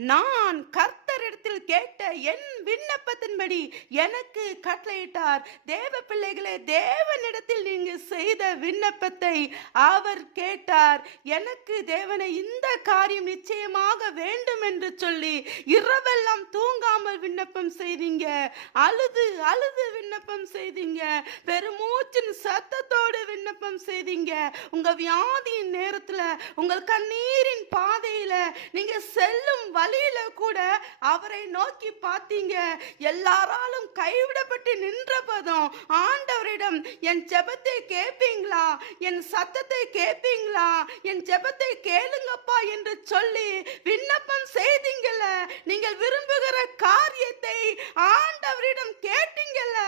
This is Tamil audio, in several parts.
நான் கர்த்தரிடத்தில் கேட்ட என் விண்ணப்பத்தின்படி எனக்கு கட்டளையிட்டார். தேவ பிள்ளைகளே தேவ விண்ணப்பத்தை அவர் கேட்டார். எனக்கு தேவனை இந்த காரியம் நிச்சயமாக வேண்டும் என்று சொல்லி இரவெல்லாம் தூங்காமல் விண்ணப்பம் செய்தீங்க. அழுது அழுது விண்ணப்பம் செய்தீங்க. பெருமூச்சின் சத்தத்தோடு விண்ணப்பம் செய்தீங்க. உங்க வியாதியின் நேரத்துல உங்கள் கண்ணீரின் பாதையில நீங்க செல்லும் வழியில் கூட அவரை நோக்கி பார்த்தீங்க. எல்லாராலும் கைவிடப்பட்டு நின்றபதும் ஆண்டவரிடம் என் ஜெபத்தை கேட்பீங்களா? என் சத்தத்தை கேட்பீங்களா? என் ஜெபத்தை கேளுங்கப்பா என்று சொல்லி விண்ணப்பம் செய்தீங்கல்ல. நீங்கள் விரும்புகிற காரியத்தை ஆண்டவரிடம் கேட்டீங்கல்ல.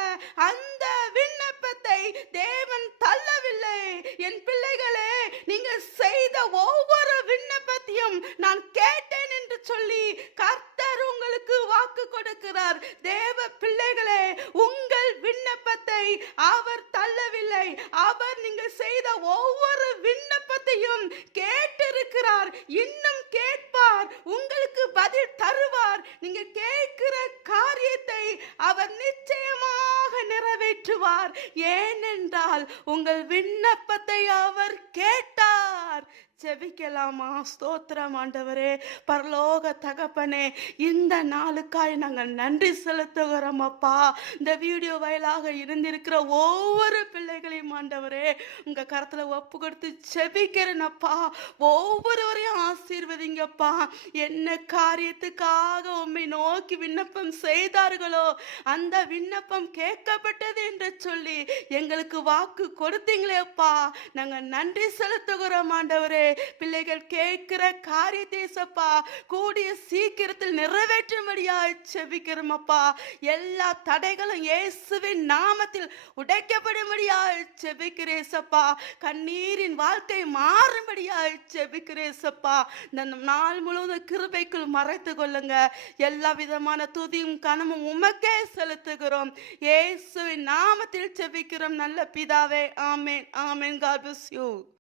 அந்த விண்ணப்பத்தை தேவன் தள்ளவில்லை. என் பிள்ளைகளே நீங்கள் செய்த ஒவ்வொரு விண்ணப்பத்தையும் நான் கேட்டேன் என்று சொல்லி கர்த்தர் உங்களுக்கு வாக்கு கொடுக்கிறார். தேவ பிள்ளைகளே உங்கள் விண்ணப்பத்தை அவர் தள்ளவில்லை. அவர் நீங்கள் செய்த ஒவ்வொரு விண்ணப்பத்தையும் கேட்டிருக்கிறார். இன்னும் கேட்பார். உங்களுக்கு பதில் தருவார். நீங்க கேட்கிற காரியத்தை அவர் நிச்சயமாக நிறைவேற்றுவார். ஏனென்றால் உங்கள் விண்ணப்பத்தை அவர் கேட்டார் ஜெபிக்கலாமா? ஸ்தோத்திரம் ஆண்டவரே. பரலோக தகப்பனே இந்த நாளுக்காய் நாங்கள் நன்றி செலுத்துகிறோம் அப்பா. இந்த வீடியோ வாயிலாக இருந்திருக்கிற ஒவ்வொரு பிள்ளைகளையும் ஆண்டவரே உங்கள் கரத்தில் ஒப்பு கொடுத்து ஜெபிக்கிறேனப்பா ஒவ்வொருவரையும் ஆசீர்வதிங்கப்பா. என்ன காரியத்துக்காக உம்மை நோக்கி விண்ணப்பம் செய்தார்களோ அந்த விண்ணப்பம் கேட்கப்பட்டது என்று சொல்லி எங்களுக்கு வாக்கு கொடுத்தீங்களேப்பா நாங்கள் நன்றி செலுத்துகிறோம் ஆண்டவரே. பிள்ளைகள் கேட்கிற காரியத்தை சப்பா கூடிய சீக்கிரத்தில் நிறைவேற்றும்படியா செபிக்கிறோம் அப்பா எல்லா தடைகளும் இயேசுவின் நாமத்தில் உடைக்கப்படும்படியா செபிக்கிறேன் சப்பா கண்ணீரின் வாழ்க்கை மாறும்படியா செபிக்கிறேன் சப்பா இந்த நாள் முழுவதும் கிருபைக்குள் மறைத்து கொள்ளுங்க. எல்லா விதமான துதியும் கனமும் உமக்கே செலுத்துகிறோம். இயேசுவின் நாமத்தில் செபிக்கிறோம் நல்ல பிதாவே. ஆமேன். ஆமேன். God you